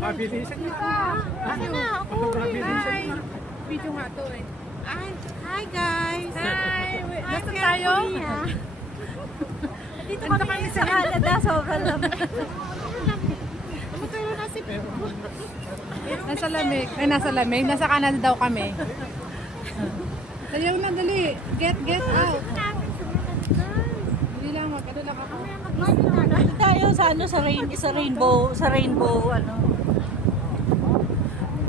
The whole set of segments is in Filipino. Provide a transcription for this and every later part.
Mabilisan niyo. Ano na ako? Mabilisan niyo. Video nga to eh. Hi guys! Hi! Nasaan tayo? Dito kami sa Canada, sobrang lamig. Nasa lamig. Ay, nasa lamig. Nasa Canada daw kami. Dali na, dali. Get out. Dali lang, magkano lang ako. Dito tayo sa ano, sa rainbow, ano.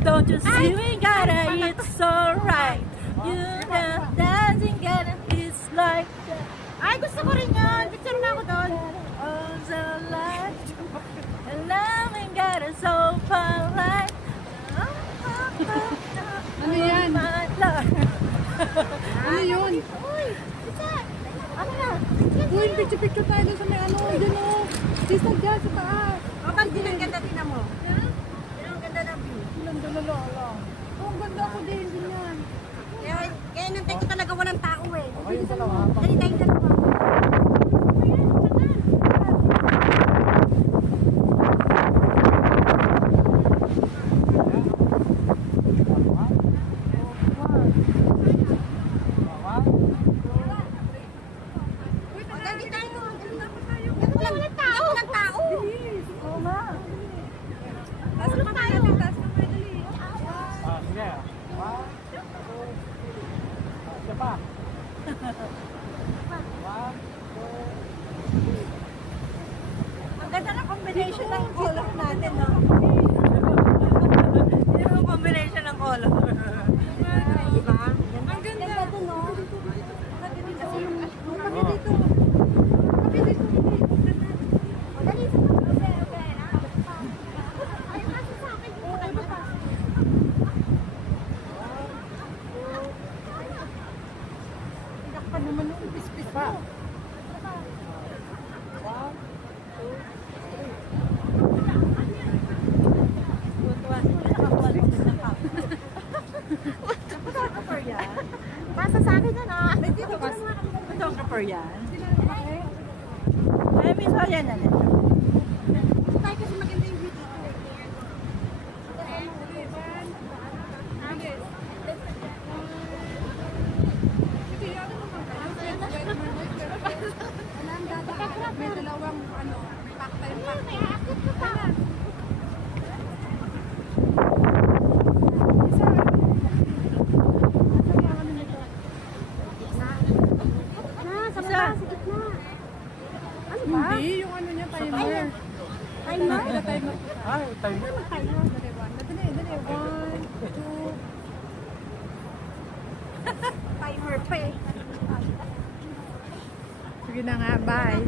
Don't you see we got it, it's alright. You know, dancing got it, it's like that. Ay, gusto ko rin yun. Picture na ako doon. Oh, so light. And loving got it so polite. Ano yan? Ano yun? Uy, isa. Ano na? Uy, picture tayo doon sa may ano. Dyan o. Sisa dyan sa taas. O, pag ganda tingnan mo. Ang ganda ng view. Ilang dalala lang. Oh, ang ganda ako din. Ganyan. Kaya nantay ko talaga walang tao eh. Ayun dalawa. Dali tayong dalawa. Walang tao. Walang tao. Oo nga. Taas naman tayo. Taas naman tayo. Dali. Sige. 1, 2, 3. Isa pa. 1, 2, Ang ganda ng combination ng color natin, no? Yung combination ng color. Diba? Ang ganda. Ganda no? Ganda dito. Kami Oo. dito. Kami dito. Dali. Okay, okay. Ay, kasi sa akin. Okay, baka. Tinakpan naman yung pispis pa. Pasa sa akin yan, ah. Dito pa. Photographer yan. Ay, miss, oh, yan, yan. Tayo kasi maganda yung view dito. May dalawang ano, pack time pack. Sa gitna. Ano ba? Hindi, yung ano niya, timer. Timer? Wala timer. Ay, tayo. Dali, one. Dali, dali. 1, 2. Timer pa eh. Sige na nga, bye.